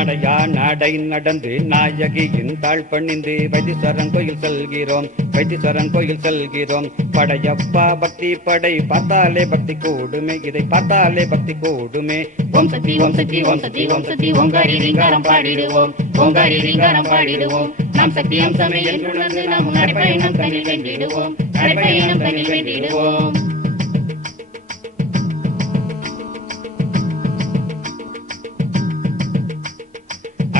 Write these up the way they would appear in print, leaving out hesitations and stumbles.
நடையா நடை நடந்து நாயகியின் தாழ் பணிந்து வைத்தீஸ்வரன் கோயில் செல்கிறோம், வைத்தீஸ்வரன் கோயில் செல்கிறோம். படையப்பா பக்தி படை பார்த்தாலே பக்தி கூடுமே, இதை பார்த்தாலே பக்தி கூடுமே. ஓம் சக்தி ஓம் சக்தி ஓம் சக்தி ஓம் சக்தி ஓங்காரி ரீங்காரம் பாடிடுவோம், ஓங்காரி ரீங்காரம் பாடிடுவோம். நாம் சக்தி அம்சமே என்று நாம் நடைபயணம் தனில் வென்றிடுவோம், நடைபயணம் தனில் வென்றிடுவோம்.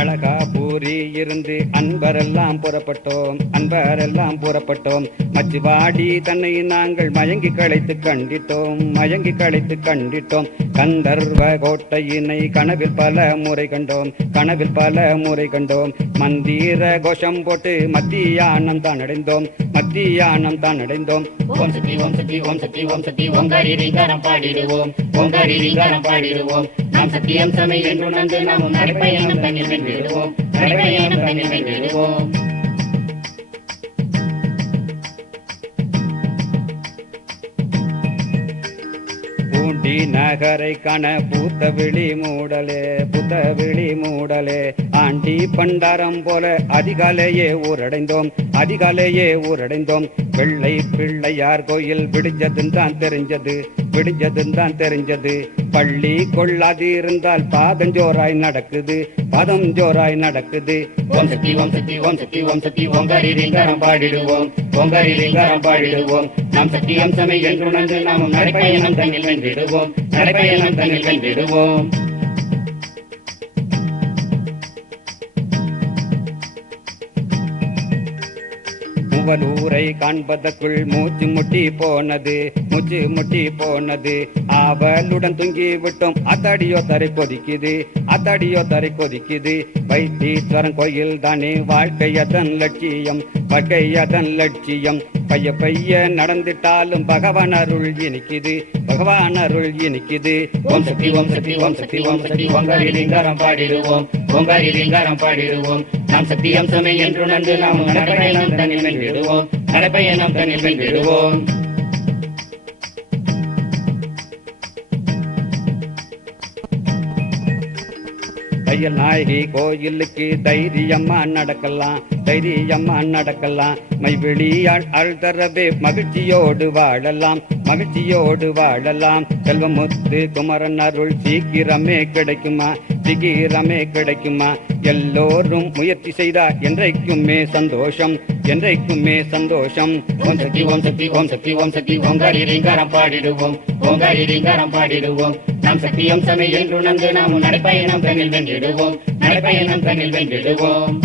அழகா பூரி இருந்து அன்பரெல்லாம் புறப்பட்டோம், அன்பரெல்லாம் புறப்பட்டோம். மச்சுவாடி தன்னை நாங்கள் மயங்கி களைத்து கண்டிட்டோம், மயங்கி களைத்து கண்டிட்டோம். கந்தர்வ கோட்டையினை கனவில் பல முறை கண்டோம், கனவில் பல முறை கண்டோம். மந்திர கோஷம் போட்டு மத்தியானம் தான் அடைந்தோம், மத்தியானம் தான் அடைந்தோம். ஓம் சக்தி ஓம் சக்தி ஓம் சக்தி ஓம் சக்தி ஓங்காரி ரீங்காரம் பாடிடுவோம், ஓங்காரி ரீங்காரம் பாடிடுவோம். நாம் சக்தி அம்சமே என்று நாம் நடைபயணம் தனில் வென்றிடுவோம், நடைபயணம் தனில் வென்றிடுவோம். பூண்டி நகரை காண பூத்த விழி மூடலே, பூத்த விழி மூடலே. ஆண்டி பண்டாரம் போல அதிகாலையே ஊரடைந்தோம், அதிகாலையே ஊரடைந்தோம். வெள்ளை பிள்ளையார் கோயில் விடிஞ்சதுன்னு தான் தெரிஞ்சது, விடிஞ்சதுன்னு தான் தெரிஞ்சது. பள்ளி கொள்ளாதிருந்தால் பாதம் ஜோராய் நடக்குது, பாதம் ஜோராய் நடக்குது. ஓம் சக்தி ஓம் சக்தி ஓம் சக்தி ஓம் சக்தி ஓங்காரி ரீங்காரம் பாடிடுவோம், ஓங்காரி ரீங்காரம் பாடிடுவோம். நாம் சக்தி அம்சமே என்று நாம் நடைபயணம் தனில் வென்றிடுவோம், நடைபயணம் தனில் வென்றிடுவோம். மூவலூரை காண்பதற்குள் மூச்சு முட்டி போனது, மூச்சு முட்டி போனது. ஆவலுடன் தூங்கி விட்டோம், அத்தாடியோ தரை கொதிக்குது, அத்தாடியோ தரை கொதிக்குது. வைத்தீஸ்வரன் கோயில் தானே வாழ்க்கையதன் லட்சியம், வாழ்க்கையதன் லட்சியம். பைய பைய நடந்துட்டாலும் பகவான் அருள் இனிக்குது, பகவான் அருள் இனிக்குது. ஓம் சக்தி ஓம் சக்தி ஓம் சக்தி ஓம் சக்தி ஓங்காரி ரீங்காரம் பாடிடுவோம், ஓங்காரி ரீங்காரம் பாடிடுவோம். நாம் சக்தி அம்சமே என்று நாம் நடைபயணம் தனில் வென்றிடுவோம், நடைபயணம் தனில் வென்றிடுவோம். தையல் நாயகி கோயிலுக்கு தைரியம்மா நடக்கலாம், தைரியம்மா நடக்கலாம். மைவிழியாள் அழுதரவே மகிழ்ச்சியோடு வாழலாம், மகிழ்ச்சியோடு வாழலாம். செல்வமுத்து குமரன் அருள் சீக்கிரமே கிடைக்குமா, சீக்கிரமே கிடைக்குமா. எல்லோரும் முயற்சி செய்தார் என்றைக்குமே சந்தோஷம், என்றைக்குமே சந்தோஷம். ஓம் சக்தி ஓம் சக்தி ஓம் சக்தி ஓம் சக்தி ஓங்காரி ரீங்காரம் பாடிடுவோம், ஓங்காரி ரீங்காரம் பாடிடுவோம். நாம் சக்தி அம்சமே என்று நாம் நடைபயணம் தனில் வென்றிடுவோம், நடைபயணம் தனில் வென்றிடுவோம்.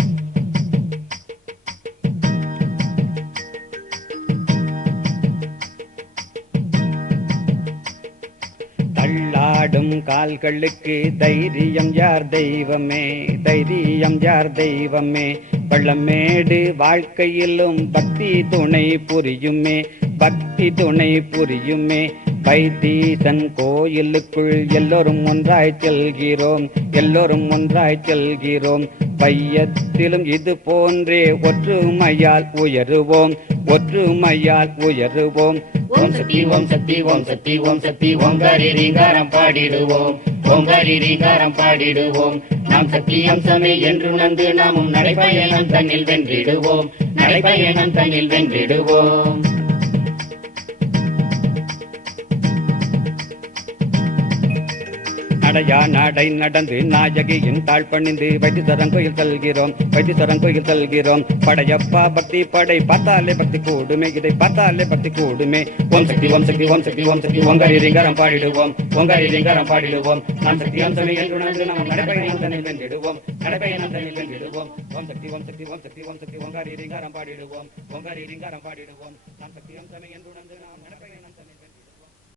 தள்ளாடும் கால்களுக்கு தைரியம் யார் தெய்வமே, தைரியம் யார் தெய்வமே. பள்ளமேடு வாழ்க்கையிலும் பக்தி துணை புரியுமே, பக்தி துணை புரியுமே. வைத்தீசன் கோயிலுக்குள் எல்லோரும் ஒன்றாய் செல்கிறோம், எல்லோரும் ஒன்றாய் செல்கிறோம். பையத்திலும் இது போன்றே ஒற்றுமையால் உயருவோம், ஒற்றுமையால் உயருவோம். ஓம் சக்தி ஓம் சக்தி ஓம் சக்தி ஓம் சக்தி ஓங்காரி ரீங்காரம் பாடிடுவோம், ஓங்காரி ரீங்காரம் பாடிடுவோம். நாம் சக்தி அம்சமே என்று நாமும் நடைபயணம் தன்னில் வென்றிடுவோம், நடைபயணம் தன்னில் வென்றிடுவோம். நடையா நடை நடந்து நாயகியின் தாழ் பணிந்து வைத்தீஸ்வரன் கோயில் செல்கிறோம், வைத்தீஸ்வரன் கோயில் செல்கிறோம். படையப்பா பக்தி படை பார்த்தாலே பக்தி கூடுமே, இதை பார்த்தாலே பக்தி கூடுமே. ஓம் சக்தி ஓம் சக்தி ஓம் சக்தி ஓம் சக்தி ஓங்காரி ரீங்காரம் பாடிடுவோம், ஓங்காரி ரீங்காரம் பாடிடுவோம். நாம் சக்தி அம்சமே என்று நாம் நடைபயணம் தன்னில் வென்றிடுவோம், நடைபயணம் தன்னில் வென்றிடுவோம். ஓம் சக்தி ஓம் சக்தி ஓம் சக்தி ஓம் சக்தி ஓங்காரி ரீங்காரம் பாடிடுவோம், ஓங்காரி ரீங்காரம் பாடிடுவோம். நாம் சக்தி அம்சமே என்று நாம் நடைபயணம்